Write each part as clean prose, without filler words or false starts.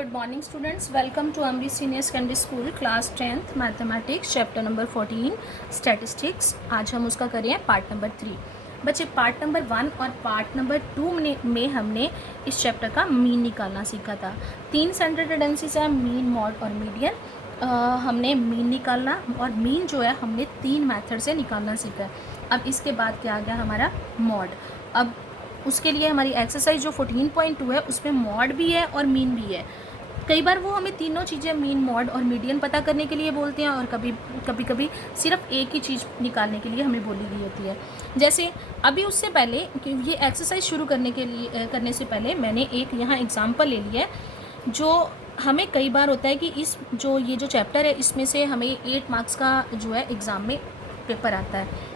Good morning students, welcome to Amrit senior secondary school class 10th mathematics chapter number 14 statistics. आज हम उसका करें part number 3। बच्चे part number 1 और पार्ट नंबर 2 में हमने इस चैप्टर का मीन निकालना सीखा था। 3 सेंट्रल टेंडेंसीज है, मीन, मॉड और मीडियन। हमने मीन निकालना और मीन जो है हमने 3 मेथड से निकालना सीखा है। अब इसके बाद क्या आ गया हमारा मॉड। अब उसके लिए हमारी एक्सरसाइज जो 14.2 है उसमें मॉड भी है और मीन भी है। कई बार वो हमें तीनों चीज़ें मीन, मॉड और मीडियन पता करने के लिए बोलते हैं और कभी सिर्फ एक ही चीज़ निकालने के लिए हमें बोली गई होती है। जैसे अभी उससे पहले कि ये एक्सरसाइज शुरू करने से पहले मैंने एक यहाँ एग्जाम्पल ले लिया है। जो हमें कई बार होता है कि ये जो चैप्टर है इसमें से हमें 8 मार्क्स का जो है एग्ज़ाम में पेपर आता है।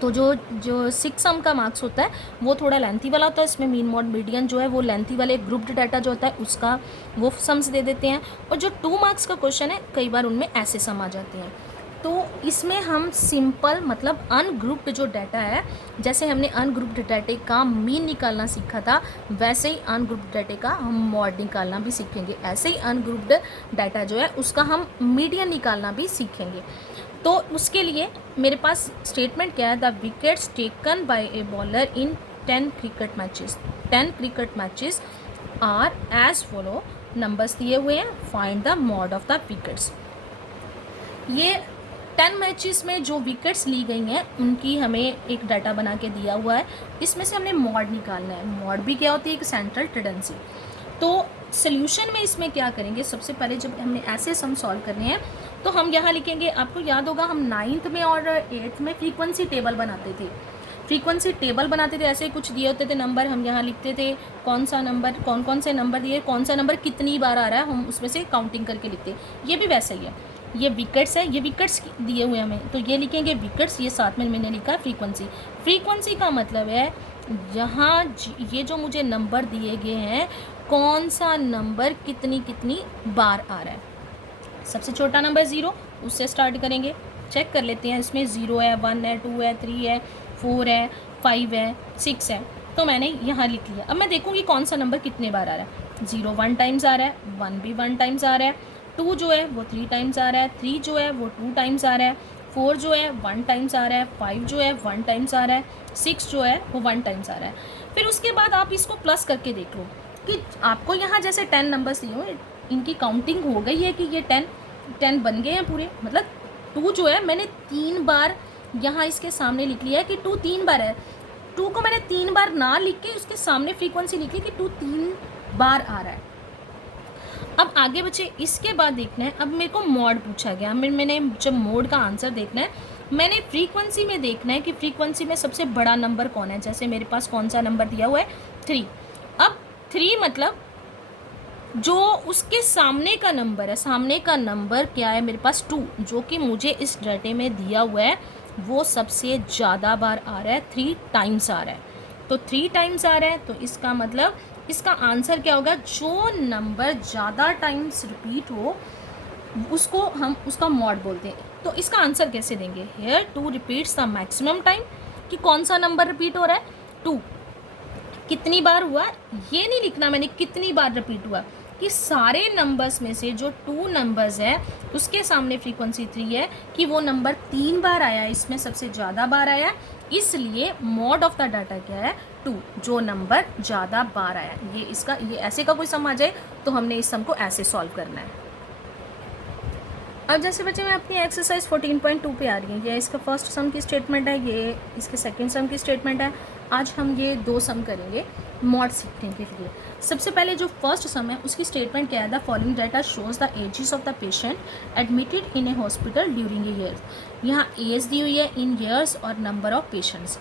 तो जो 6 सम का मार्क्स होता है वो थोड़ा लेंथी वाला होता है। इसमें मीन, मॉड, मीडियन जो है वो लेंथी वाले ग्रुप्ड डाटा जो होता है उसका वो सम्स दे देते हैं। और जो 2 मार्क्स का क्वेश्चन है कई बार उनमें ऐसे सम आ जाते हैं। तो इसमें हम सिंपल मतलब अनग्रुप्ड जो डाटा है, जैसे हमने अनग्रुप्ड डाटे का मीन निकालना सीखा था वैसे ही अनग्रुप्ड डाटे का हम मॉड निकालना भी सीखेंगे। ऐसे ही अनग्रुप्ड डाटा जो है उसका हम मीडियन निकालना भी सीखेंगे। तो उसके लिए मेरे पास स्टेटमेंट क्या है, the wickets taken by a bowler in 10 cricket matches are as follow. Numbers दिए हुए हैं, find the mode of the wickets. ये 10 मैचेस में जो विकेट्स ली गई हैं उनकी हमें एक डाटा बना के दिया हुआ है। इसमें से हमने मॉड निकालना है। मॉड भी क्या होती है, एक सेंट्रल टेंडेंसी। तो सॉल्यूशन में इसमें क्या करेंगे, सबसे पहले जब हमने ऐसे सम सॉल्व करने हैं तो हम यहाँ लिखेंगे। आपको याद होगा हम 9th में और 8th में फ्रीक्वेंसी टेबल बनाते थे। ऐसे ही कुछ दिए होते थे नंबर, हम यहाँ लिखते थे कौन कौन से नंबर दिए, कौन सा नंबर कितनी बार आ रहा है, हम उसमें से काउंटिंग करके लिखते। ये भी वैसे ही है। ये विकेट्स है, ये विकेट्स दिए हुए हमें तो ये लिखेंगे विकेट्स। ये साथ में मैंने लिखा है फ्रीक्वेंसी का मतलब है यहाँ ये जो मुझे नंबर दिए गए हैं कौन सा नंबर कितनी बार आ रहा है। सबसे छोटा नंबर 0, उससे स्टार्ट करेंगे। चेक कर लेते हैं, इसमें 0 है, 1 है, 2 है, 3 है, 4 है, 5 है, 6 है। तो मैंने यहाँ लिख लिया। अब मैं देखूँगी कौन सा नंबर कितने बार आ रहा है। 0 1 टाइम्स आ रहा है, 1 भी 1 टाइम्स आ रहा है, 2 जो है वो 3 टाइम्स आ रहा है, 3 जो है वो 2 टाइम्स आ रहा है, 4 जो है 1 टाइम्स आ रहा है, 5 जो है 1 टाइम्स आ रहा है, 6 जो है वो 1 टाइम्स आ रहा है। फिर उसके बाद आप इसको प्लस करके देख लो कि आपको यहाँ जैसे 10 नंबर्स दिए हुए इनकी काउंटिंग हो गई है कि ये 10 बन गए हैं पूरे। मतलब 2 जो है मैंने 3 बार यहाँ इसके सामने लिख लिया है कि 2 3 बार है। 2 को मैंने 3 बार ना लिख के उसके सामने फ्रीक्वेंसी लिखी कि 2 3 बार आ रहा है। अब आगे बच्चे इसके बाद देखना है। अब मेरे को मॉड पूछा गया, मैंने जब मॉड का आंसर देखना है मैंने फ्रीक्वेंसी में देखना है कि फ्रीक्वेंसी में सबसे बड़ा नंबर कौन है। जैसे मेरे पास कौन सा नंबर दिया हुआ है 3। अब 3 मतलब जो उसके सामने का नंबर है, सामने का नंबर क्या है मेरे पास 2, जो कि मुझे इस डाटे में दिया हुआ है वो सबसे ज़्यादा बार आ रहा है, 3 टाइम्स आ रहा है। तो 3 टाइम्स आ रहा है तो इसका मतलब इसका आंसर क्या होगा, जो नंबर ज़्यादा टाइम्स रिपीट हो उसको हम उसका मॉड बोलते हैं। तो इसका आंसर कैसे देंगे, here 2 repeats the maximum time, कि कौन सा नंबर रिपीट हो रहा है 2, कितनी बार हुआ ये नहीं लिखना मैंने, कितनी बार रिपीट हुआ, कि सारे नंबर्स में से जो 2 नंबर्स है उसके सामने फ्रीक्वेंसी 3 है कि वो नंबर 3 बार आया है, इसमें सबसे ज़्यादा बार आया, इसलिए मॉड ऑफ द डाटा क्या है 2, जो नंबर ज़्यादा बार आया। ये ऐसे का कोई सम आ जाए तो हमने इस सम को ऐसे सॉल्व करना है। अब जैसे बच्चे मैं अपनी एक्सरसाइज 14.2 पे आ रही है। ये इसका फर्स्ट सम की स्टेटमेंट है, ये इसके सेकंड सम की स्टेटमेंट है। आज हम ये 2 सम करेंगे मॉड सीखने के लिए। सबसे पहले जो फर्स्ट सम है उसकी स्टेटमेंट क्या है, the following data shows the ages of the patient admitted in a hospital during a year. यहाँ एज दी हुई है इन ईयर्स और नंबर ऑफ पेशेंट्स।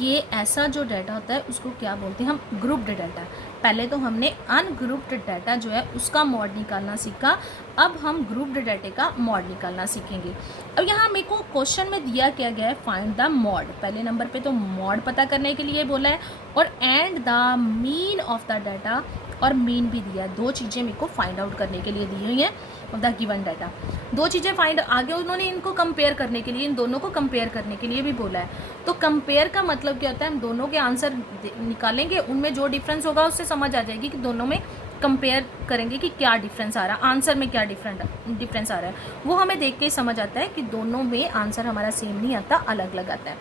ये ऐसा जो डाटा होता है उसको क्या बोलते हैं हम, ग्रुप्ड डाटा। पहले तो हमने अनग्रुप्ड डाटा जो है उसका मॉड निकालना सीखा, अब हम ग्रुप्ड डाटे का मॉड निकालना सीखेंगे। अब यहाँ मेरे को क्वेश्चन में दिया क्या गया है, फाइंड द मॉड। पहले नंबर पे तो मॉड पता करने के लिए बोला है और and the mean of the data, और मीन भी दिया है। 2 चीज़ें मेरे को फाइंड आउट करने के लिए दी हुई हैं ऑफ द गिवन डाटा। 2 चीज़ें फाइंड, आगे उन्होंने इनको कंपेयर करने के लिए, इन दोनों को कंपेयर करने के लिए भी बोला है। तो कंपेयर का मतलब क्या होता है, हम दोनों के आंसर निकालेंगे, उनमें जो डिफरेंस होगा उससे समझ आ जाएगी कि दोनों में कंपेयर करेंगे कि क्या डिफरेंस आ रहा है, आंसर में क्या डिफरेंस आ रहा है, वो हमें देख के ही समझ आता है कि दोनों में आंसर हमारा सेम नहीं आता, अलग अलग आता है।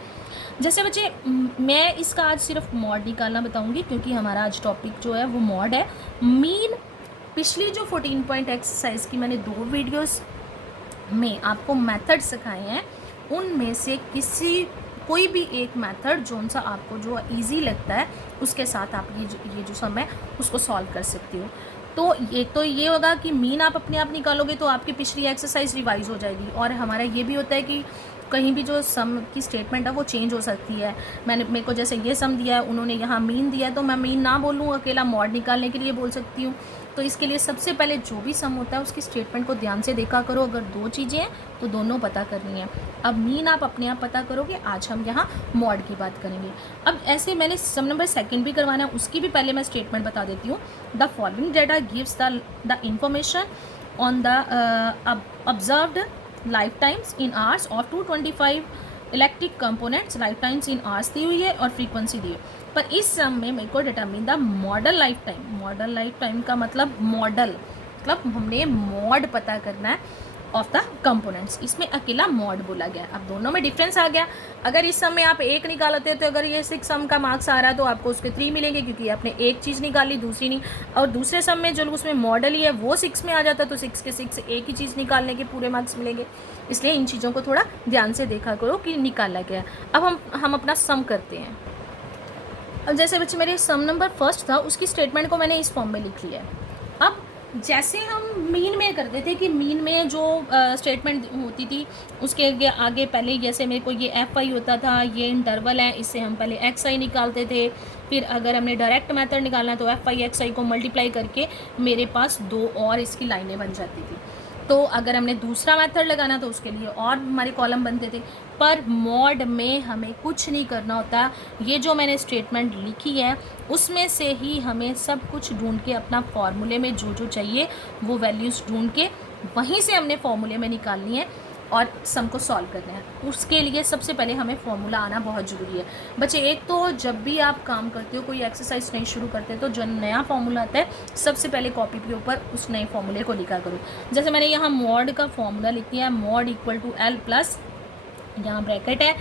जैसे बच्चे मैं इसका आज सिर्फ मॉड निकालना बताऊंगी क्योंकि हमारा आज टॉपिक जो है वो मॉड है। मीन पिछली जो 14 पॉइंट एक्सरसाइज की मैंने 2 वीडियोस में आपको मेथड सिखाए हैं, उनमें से कोई भी एक मेथड जो सा आपको जो इजी लगता है उसके साथ आप ये जो सम है उसको सॉल्व कर सकती हो। तो ये होगा कि मीन आप अपने आप निकालोगे तो आपकी पिछली एक्सरसाइज रिवाइज हो जाएगी। और हमारा ये भी होता है कि कहीं भी जो सम की स्टेटमेंट है वो चेंज हो सकती है। मेरे को जैसे ये सम दिया है, उन्होंने यहाँ मीन दिया है, तो मैं मीन ना बोलूँ, अकेला मॉड निकालने के लिए बोल सकती हूँ। तो इसके लिए सबसे पहले जो भी सम होता है उसकी स्टेटमेंट को ध्यान से देखा करो। अगर 2 चीज़ें हैं तो दोनों पता करनी है। अब मीन आप अपने आप पता करोगे, आज हम यहाँ मॉड की बात करेंगे। अब ऐसे मैंने सम नंबर 2 भी करवाना है, उसकी भी पहले मैं स्टेटमेंट बता देती हूँ। The following data gives the information on the observed lifetimes in hours और 225 electric components lifetimes in hours दी हुई है और फ्रीक्वेंसी दी है। पर इस सम में मेरे को determine the model life time. Model life time का मतलब हमने मॉड पता करना है ऑफ द कंपोनेंट्स। इसमें अकेला मॉड बोला गया। अब दोनों में डिफरेंस आ गया। अगर इस सम में आप 1 निकालते तो अगर ये 6 सम का मार्क्स आ रहा है तो आपको उसके 3 मिलेंगे क्योंकि आपने एक चीज़ निकाली, दूसरी नहीं। और दूसरे सम में जो उसमें मॉडल ही है वो 6 में आ जाता है तो 6 के 6 एक ही चीज़ निकालने के पूरे मार्क्स मिलेंगे। इसलिए इन चीज़ों को थोड़ा ध्यान से देखा करो कि निकाला गया। अब हम अपना सम करते हैं। अब जैसे बच्चे मेरे सम नंबर 1 था, उसकी स्टेटमेंट को मैंने इस फॉर्म में लिख लिया है। अब जैसे हम मीन में करते थे कि मीन में जो स्टेटमेंट होती थी उसके आगे पहले जैसे मेरे को ये FI होता था, ये इंटरवल है, इससे हम पहले XI निकालते थे। फिर अगर हमने डायरेक्ट मेथड निकालना तो FI XI को मल्टीप्लाई करके मेरे पास 2 और इसकी लाइनें बन जाती थी। तो अगर हमने दूसरा मेथड लगाना तो उसके लिए और हमारे कॉलम बनते थे। पर मॉड में हमें कुछ नहीं करना होता। ये जो मैंने स्टेटमेंट लिखी है उसमें से ही हमें सब कुछ ढूंढ के अपना फॉर्मूले में जो जो चाहिए वो वैल्यूज़ ढूंढ के वहीं से हमने फॉर्मूले में निकालनी है और सम को सॉल्व करना है। उसके लिए सबसे पहले हमें फॉर्मूला आना बहुत ज़रूरी है। बच्चे एक तो जब भी आप काम करते हो, कोई एक्सरसाइज नहीं शुरू करते तो जो नया फॉर्मूला आता है सबसे पहले कॉपी के ऊपर उस नए फॉर्मूले को लिखा करो। जैसे मैंने यहाँ मॉड का फॉर्मूला लिख दिया है, mode equal to L plus यहाँ ब्रैकेट है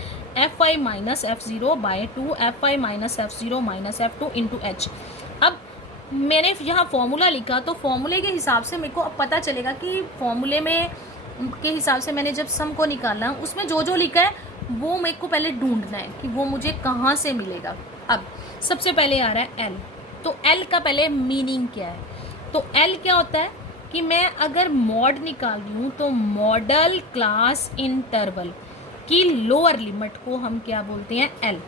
FI minus F0 by 2 FI minus F0 minus F2 into H। अब मैंने यहाँ फॉर्मूला लिखा तो फॉर्मूले के हिसाब से मेरे को अब पता चलेगा कि फॉर्मूले में के हिसाब से मैंने जब सम को निकालना उसमें जो जो लिखा है वो मेरे को पहले ढूंढना है कि वो मुझे कहाँ से मिलेगा। अब सबसे पहले आ रहा है L। तो L का पहले मीनिंग क्या है? तो L क्या होता है कि मैं अगर मॉड निकाल रही हूँ तो मॉडल क्लास इंटरवल की लोअर लिमिट को हम क्या बोलते हैं? L।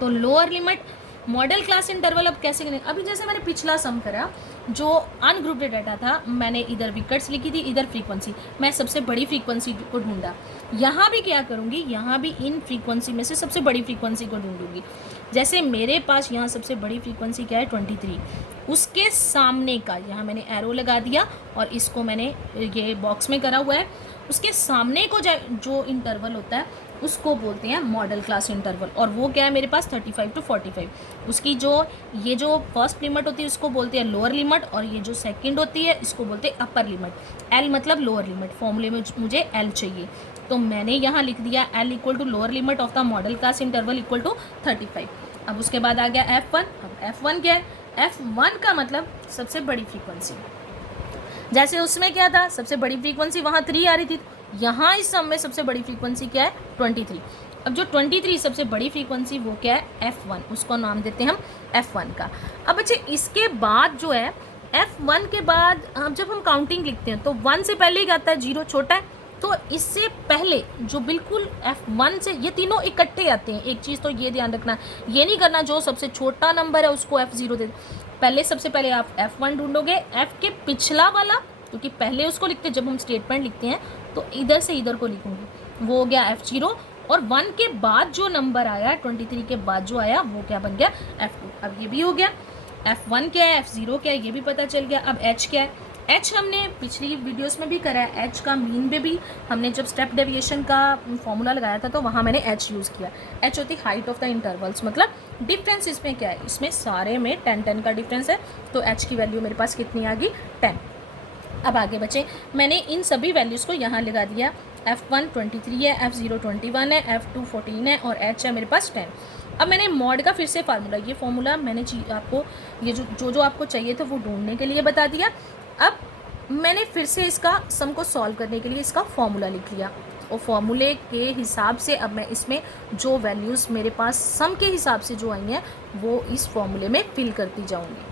तो lower limit model class interval अब कैसे करें? अभी जैसे मैंने पिछला सम करा जो अनग्रुप्ड डाटा था, मैंने इधर विकेट्स लिखी थी, इधर फ्रीक्वेंसी, मैं सबसे बड़ी फ्रीक्वेंसी को ढूंढा। यहाँ भी क्या करूँगी, यहाँ भी इन फ्रीक्वेंसी में से सबसे बड़ी फ्रीक्वेंसी को ढूंढूंगी। जैसे मेरे पास यहाँ सबसे बड़ी फ्रीक्वेंसी क्या है? 23। उसके सामने का यहाँ मैंने एरो लगा दिया और इसको मैंने ये बॉक्स में करा हुआ है। उसके सामने को जो इंटरवल होता है उसको बोलते हैं मॉडल क्लास इंटरवल। और वो क्या है मेरे पास? 35 टू 45। उसकी ये जो फर्स्ट लिमिट होती है उसको बोलते हैं लोअर लिमिट और ये जो सेकंड होती है इसको बोलते हैं अपर लिमिट। L मतलब लोअर लिमिट। फॉर्मूले में मुझे L चाहिए तो मैंने यहाँ लिख दिया L equal to lower limit of the modal class interval equal to 35। अब उसके बाद आ गया F1। अब F1 क्या है? F1 का मतलब सबसे बड़ी फ्रीक्वेंसी। जैसे उसमें क्या था? सबसे बड़ी फ्रीक्वेंसी वहाँ 3 आ रही थी। यहाँ इस सम में सबसे बड़ी फ्रीक्वेंसी क्या है? 23। अब जो 23 सबसे बड़ी फ्रीक्वेंसी वो क्या है? F1। उसको नाम देते हैं हम F1 का। अब बच्चे इसके बाद जो है F1 के बाद अब जब हम काउंटिंग लिखते हैं तो 1 से पहले क्या आता है? 0 छोटा है। तो इससे पहले जो बिल्कुल F1 से ये तीनों इकट्ठे आते हैं। एक चीज़ तो ये ध्यान रखना, ये नहीं करना जो सबसे छोटा नंबर है उसको F0 दे। पहले सबसे पहले आप F1 ढूंढोगे, F के पिछला वाला, क्योंकि पहले उसको लिखते जब हम स्टेटमेंट लिखते हैं तो इधर से इधर को लिखूंगी, वो हो गया F0। और 1 के बाद जो नंबर आया 23 के बाद जो आया वो क्या बन गया? F2। अब ये भी हो गया। F1 क्या है, F0 क्या है, ये भी पता चल गया। अब H क्या है? एच हमने पिछली वीडियोस में भी करा है, एच का मीन में भी हमने जब स्टेप डेविएशन का फॉर्मूला लगाया था तो वहाँ मैंने एच यूज़ किया। एच होती हाइट ऑफ द इंटरवल्स, मतलब डिफरेंस इसमें क्या है, इसमें सारे में 10 का डिफरेंस है, तो एच की वैल्यू मेरे पास कितनी आ गई 10। अब आगे बचे, मैंने इन सभी वैल्यूज़ को यहाँ लगा दिया। F1 23 है, F0 21 है, F2 14 है और H है मेरे पास 10। अब मैंने मॉड का फिर से फार्मूला, ये फार्मूला मैंने आपको ये जो आपको चाहिए था वो ढूंढने के लिए बता दिया। अब मैंने फिर से इसका सम को सॉल्व करने के लिए इसका फार्मूला लिख लिया और फार्मूले के हिसाब से अब मैं इसमें जो वैल्यूज़ मेरे पास सम के हिसाब से जो आई हैं वो इस फार्मूले में फिल करती जाऊँगी।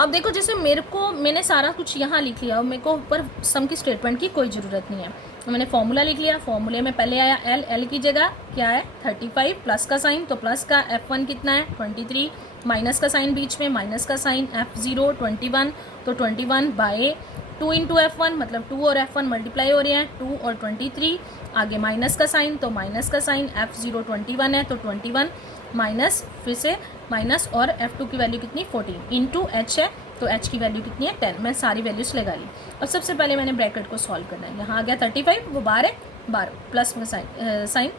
अब देखो, जैसे मैंने सारा कुछ यहाँ लिख लिया और मेरे को ऊपर सम की स्टेटमेंट की कोई ज़रूरत नहीं है। तो मैंने फार्मूला लिख लिया, फार्मूले में पहले आया एल की जगह क्या है 35, प्लस का साइन, तो प्लस का F1 कितना है 23, माइनस का साइन बीच में, माइनस का साइन F0 21, तो 21 बाय 2 इंटू F1, मतलब 2 और F1 मल्टीप्लाई हो रहे हैं, 2 और 23, आगे माइनस का साइन, तो माइनस का साइन F0 21 है तो 21 माइनस, फिर से माइनस, और F2 की वैल्यू कितनी 14 इंटू H है, तो H की वैल्यू कितनी है 10। मैं सारी वैल्यूज़ लगा ली। अब सबसे पहले मैंने ब्रैकेट को सॉल्व करना है। यहाँ आ गया 35, वो 12 है, 12 प्लस में साइन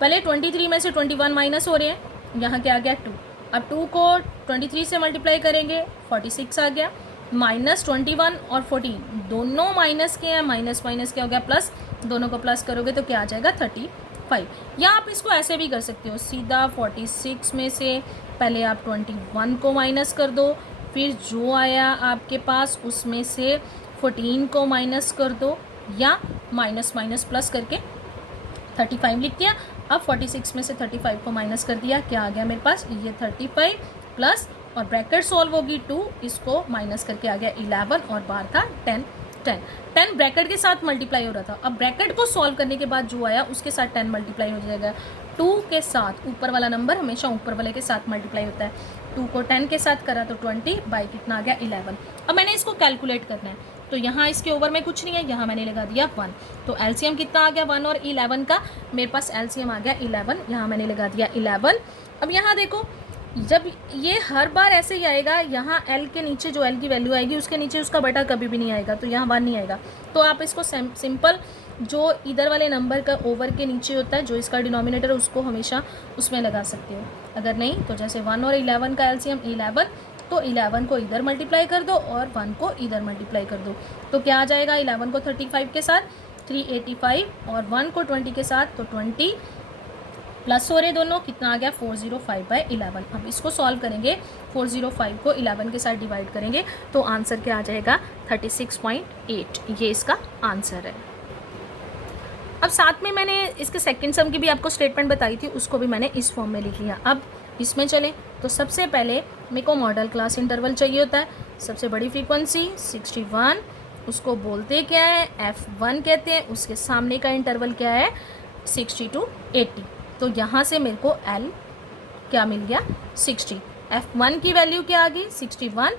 पहले 23 में से 21 माइनस हो रहे हैं, यहाँ क्या आ गया 2। अब 2 को 23 से मल्टीप्लाई करेंगे 46 आ गया, माइनस 21 और 14 दोनों माइनस के हैं, माइनस माइनस क्या हो गया प्लस, दोनों को प्लस करोगे तो क्या आ जाएगा 35। या आप इसको ऐसे भी कर सकते हो, सीधा 46 में से पहले आप 21 को माइनस कर दो, फिर जो आया आपके पास उसमें से 14 को माइनस कर दो, या माइनस माइनस प्लस करके 35 लिख दिया। अब 46 में से 35 को माइनस कर दिया, क्या आ गया मेरे पास ये 35 प्लस, और ब्रैकेट सॉल्व होगी 2, इसको माइनस करके आ गया 11 और बाहर था 10। 10 ब्रैकेट के साथ मल्टीप्लाई हो रहा था। अब ब्रैकेट को सॉल्व करने के बाद जो आया उसके साथ 10 मल्टीप्लाई हो जाएगा। 2 के साथ ऊपर वाला नंबर हमेशा ऊपर वाले के साथ मल्टीप्लाई होता है। 2 को 10 के साथ करा तो 20 बाई कितना आ गया 11। अब मैंने इसको कैलकुलेट करना है, तो यहाँ इसके ओवर में कुछ नहीं है, यहाँ मैंने लगा दिया 1। तो एलसीएम कितना आ गया 1 और 11 का, मेरे पास एलसीएम आ गया 11, यहाँ मैंने लगा दिया 11। अब यहाँ देखो, जब ये हर बार ऐसे ही आएगा, यहाँ एल के नीचे जो एल की वैल्यू आएगी उसके नीचे उसका बटा कभी भी नहीं आएगा, तो यहाँ 1 नहीं आएगा। तो आप इसको सिंपल जो इधर वाले नंबर का ओवर के नीचे होता है, जो इसका डिनोमिनेटर, उसको हमेशा उसमें लगा सकते हो। अगर नहीं तो जैसे 1 और 11 का एलसीएम 11, तो 11 को इधर मल्टीप्लाई कर दो और 1 को इधर मल्टीप्लाई कर दो, तो क्या आ जाएगा 11 को 35 के साथ 385 और 1 को 20 के साथ तो 20 प्लस हो रहे दोनों, कितना आ गया 405/11। अब इसको सॉल्व करेंगे, 405 को 11 के साथ डिवाइड करेंगे तो आंसर क्या आ जाएगा 36.8, ये इसका आंसर है। अब साथ में मैंने इसके सेकंड सम की भी आपको स्टेटमेंट बताई थी, उसको भी मैंने इस फॉर्म में लिख लिया। अब इसमें चले तो सबसे पहले मेरे को मॉडल क्लास इंटरवल चाहिए होता है। सबसे बड़ी फ्रीक्वेंसी 61, उसको बोलते क्या है F1 कहते हैं, उसके सामने का इंटरवल क्या है 60 to 80। तो यहाँ से मेरे को L क्या मिल गया 60, F1 की वैल्यू क्या आ गई 61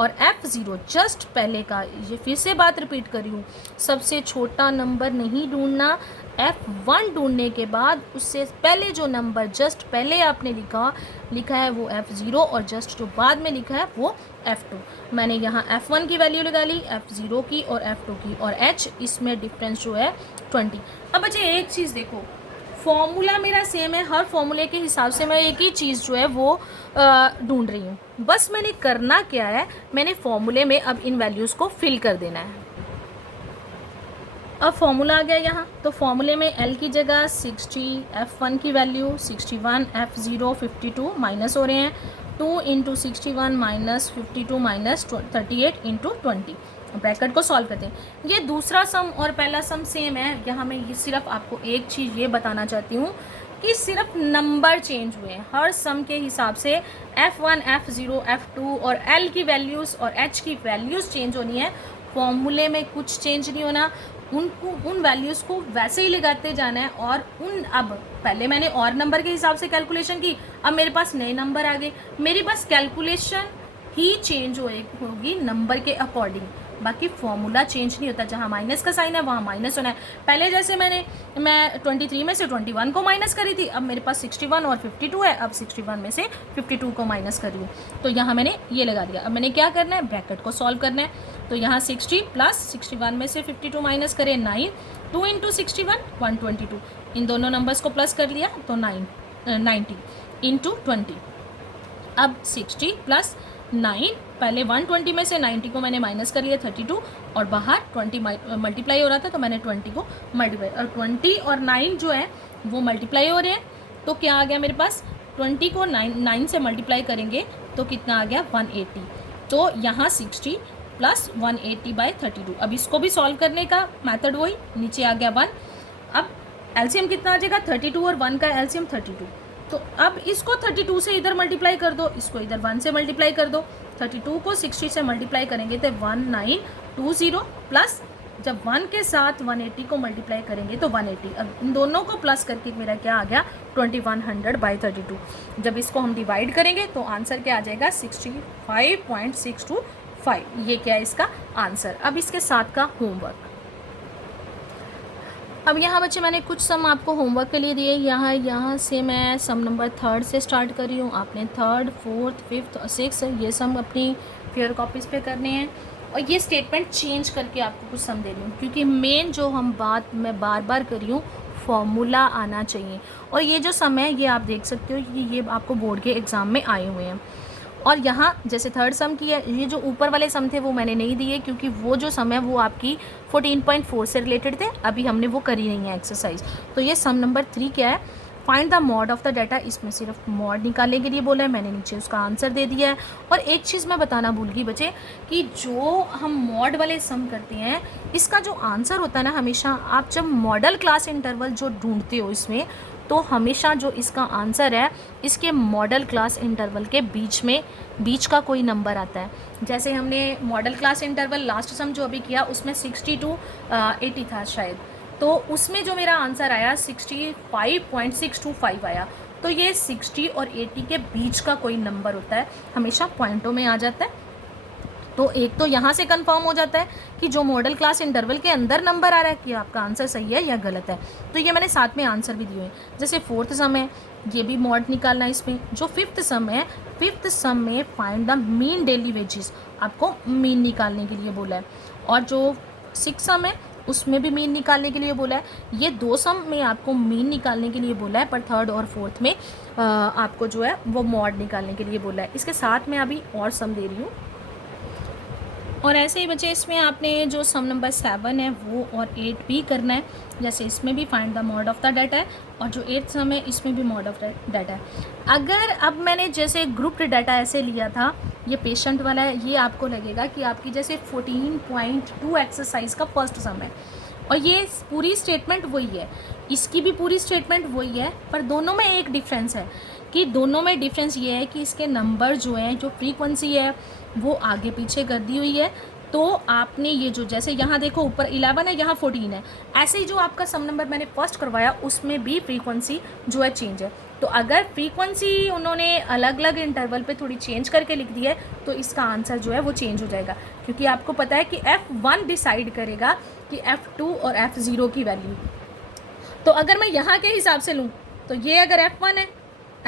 और F0 जस्ट पहले का, ये फिर से बात रिपीट कर रही हूँ, सबसे छोटा नंबर नहीं ढूंढना, F1 ढूंढने के बाद उससे पहले जो नंबर जस्ट पहले आपने लिखा है वो F0 और जस्ट जो बाद में लिखा है वो F2। मैंने यहाँ F1 की वैल्यू लगा ली, F0 की और F2 की, और H इसमें डिफरेंस जो है 20। अब बच्चे एक चीज़ देखो, फॉर्मूला मेरा सेम है, हर फॉर्मूले के हिसाब से मैं एक ही चीज़ जो है वो ढूंढ रही हूँ। बस मैंने करना क्या है, मैंने फॉर्मूले में अब इन वैल्यूज़ को फिल कर देना है। अब फॉर्मूला आ गया यहाँ, तो फॉर्मूले में L की जगह 60, F1 की वैल्यू 61, F0 52 माइनस हो रहे हैं, 2 into 61 minus 52 minus 38 into 20। Bracket को सॉल्व करते हैं। ये दूसरा सम और पहला सम सेम है। यहाँ मैं ये सिर्फ आपको एक चीज़ ये बताना चाहती हूँ कि सिर्फ नंबर चेंज हुए हैं, हर सम के हिसाब से F1, F0, F2 और L की वैल्यूज़ और H की वैल्यूज़ चेंज होनी है। फॉर्मूले में कुछ चेंज नहीं होना, उन वैल्यूज़ को वैसे ही लगाते जाना है। और अब पहले मैंने और नंबर के हिसाब से कैलकुलेशन की, अब मेरे पास नए नंबर आ गए, मेरी बस कैलकुलेशन ही चेंज होगी नंबर के अकॉर्डिंग। बाकी फॉर्मूला चेंज नहीं होता, जहाँ माइनस का साइन है वहाँ माइनस होना है। पहले जैसे मैं 23 में से 21 को माइनस करी थी, अब मेरे पास 61 और 52 है, अब 61 में से 52 को माइनस कर रही हूँ, तो यहाँ मैंने ये लगा दिया। अब मैंने क्या करना है, ब्रैकेट को सॉल्व करना है। तो यहाँ 60 प्लस 61 में से 52 माइनस करें 9, 2 इंटू 61 122, इन दोनों नंबर्स को प्लस कर लिया तो 90 इंटू 20। अब 60 प्लस 9, पहले 120 में से 90 को मैंने माइनस कर लिया 32, और बाहर 20 मल्टीप्लाई हो रहा था तो मैंने 20 को मल्टीप्लाई, और 20 और 9 जो है वो मल्टीप्लाई हो रहे हैं, तो क्या आ गया मेरे पास, 20 को 9 से मल्टीप्लाई करेंगे तो कितना आ गया 180। तो यहाँ 60 प्लस 180/32। अब इसको भी सॉल्व करने का मेथड वही, नीचे आ गया 1। अब एलसीएम कितना आ जाएगा, 32 और 1 का एलसीएम 32। तो अब इसको 32 से इधर मल्टीप्लाई कर दो, इसको इधर 1 से मल्टीप्लाई कर दो। 32 को 60 से मल्टीप्लाई करेंगे तो 1920, प्लस जब 1 के साथ 180 को मल्टीप्लाई करेंगे तो 180। अब इन दोनों को प्लस करके मेरा क्या आ गया 2100/32। जब इसको हम डिवाइड करेंगे तो आंसर क्या आ जाएगा 65.625। ये क्या है इसका आंसर। अब इसके साथ का होमवर्क, अब यहाँ बच्चे मैंने कुछ सम आपको होमवर्क के लिए दिए। यहाँ से मैं सम नंबर 3 से स्टार्ट कर रही हूँ। आपने 3rd, 4th, 5th और 6th ये सम अपनी फेयर कॉपीज़ पे करने हैं, और ये स्टेटमेंट चेंज करके आपको कुछ सम दे रही हूँ, क्योंकि मेन जो हम बात मैं बार बार कर रही हूँ, फॉर्मूला आना चाहिए। और ये जो सम है ये आप देख सकते हो कि ये आपको बोर्ड के एग्ज़ाम में आए हुए हैं। और यहाँ जैसे 3rd सम की है, ये जो ऊपर वाले सम थे वो मैंने नहीं दिए, क्योंकि वो जो सम है वो आपकी 14.4 से रिलेटेड थे, अभी हमने वो करी नहीं है एक्सरसाइज। तो ये सम नंबर 3 क्या है, find the mode of the data. इसमें सिर्फ मॉड निकालने के लिए बोला है, मैंने नीचे उसका आंसर दे दिया है। और एक चीज़ मैं बताना भूल गई बच्चे, कि जो हम मॉड वाले सम करते हैं इसका जो आंसर होता है ना, हमेशा आप जब मॉडल क्लास इंटरवल जो ढूंढते हो इसमें, तो हमेशा जो इसका आंसर है इसके मॉडल क्लास इंटरवल के बीच का कोई नंबर आता है। जैसे हमने मॉडल क्लास इंटरवल लास्ट सम जो अभी किया उसमें 60 to 80 था शायद, तो उसमें जो मेरा आंसर आया 65.625 आया। तो ये 60 और 80 के बीच का कोई नंबर होता है, हमेशा पॉइंटों में आ जाता है। तो एक तो यहाँ से कंफर्म हो जाता है कि जो मॉडल क्लास इंटरवल के अंदर नंबर आ रहा है कि आपका आंसर सही है या गलत है। तो ये मैंने साथ में आंसर भी दिए हैं। जैसे 4th सम है, ये भी मॉड निकालना है इसमें। जो 5th सम है, 5th सम में find the mean daily wages, आपको मीन निकालने के लिए बोला है। और जो 6th सम है उसमें भी मीन निकालने के लिए बोला है। ये 2 सम में आपको मीन निकालने के लिए बोला है, पर 3rd और 4th में आपको जो है वो मॉड निकालने के लिए बोला है। इसके साथ में अभी और सम दे रही हूँ। और ऐसे ही बच्चे इसमें आपने जो सम नंबर 7 है वो और 8 भी करना है। जैसे इसमें भी find the mode of the data है, और जो 8th सम है इसमें भी मॉड ऑफ द डाटा है। अगर अब मैंने जैसे ग्रुप डाटा ऐसे लिया था, ये पेशेंट वाला है, ये आपको लगेगा कि आपकी जैसे 14.2 एक्सरसाइज का फर्स्ट सम है, और ये पूरी स्टेटमेंट वही है, इसकी भी पूरी स्टेटमेंट वही है, पर दोनों में एक डिफरेंस है। कि दोनों में डिफरेंस ये है कि इसके नंबर जो हैं, जो फ्रीक्वेंसी है वो आगे पीछे कर दी हुई है। तो आपने ये जो जैसे यहाँ देखो ऊपर 11 है, यहाँ 14 है, ऐसे ही जो आपका सम नंबर मैंने फर्स्ट करवाया उसमें भी फ्रीक्वेंसी जो है चेंज है। तो अगर फ्रीक्वेंसी उन्होंने अलग अलग इंटरवल पे थोड़ी चेंज करके लिख दी है तो इसका आंसर जो है वो चेंज हो जाएगा, क्योंकि आपको पता है कि F1 डिसाइड करेगा कि F2 और F0 की वैल्यू। तो अगर मैं यहाँ के हिसाब से लूँ तो ये अगर F1 है,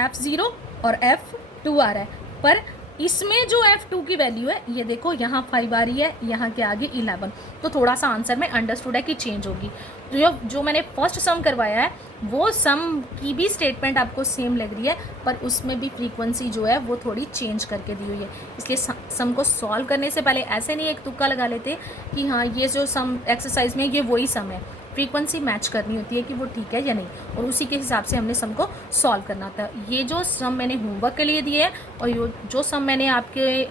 F0 और F2 आ रहा है, पर इसमें जो F2 की वैल्यू है ये देखो यहाँ 5 आ रही है, यहाँ के आगे 11, तो थोड़ा सा आंसर में अंडरस्टूड है कि चेंज होगी। तो जो मैंने फर्स्ट सम करवाया है वो सम की भी स्टेटमेंट आपको सेम लग रही है, पर उसमें भी फ्रीक्वेंसी जो है वो थोड़ी चेंज करके दी हुई है। इसलिए सम को सॉल्व करने से पहले ऐसे नहीं एक तुक्का लगा लेते कि हाँ ये जो सम एक्सरसाइज में ये वही सम है, फ्रीक्वेंसी मैच करनी होती है कि वो ठीक है या नहीं, और उसी के हिसाब से हमने सम को सॉल्व करना था। ये जो सम मैंने होमवर्क के लिए दिए हैं और जो सम मैंने आपके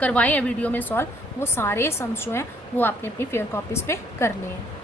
करवाए हैं वीडियो में सॉल्व, वो सारे सम्स जो हैं वो आपने अपनी फेयर कॉपीज़ पे करने हैं।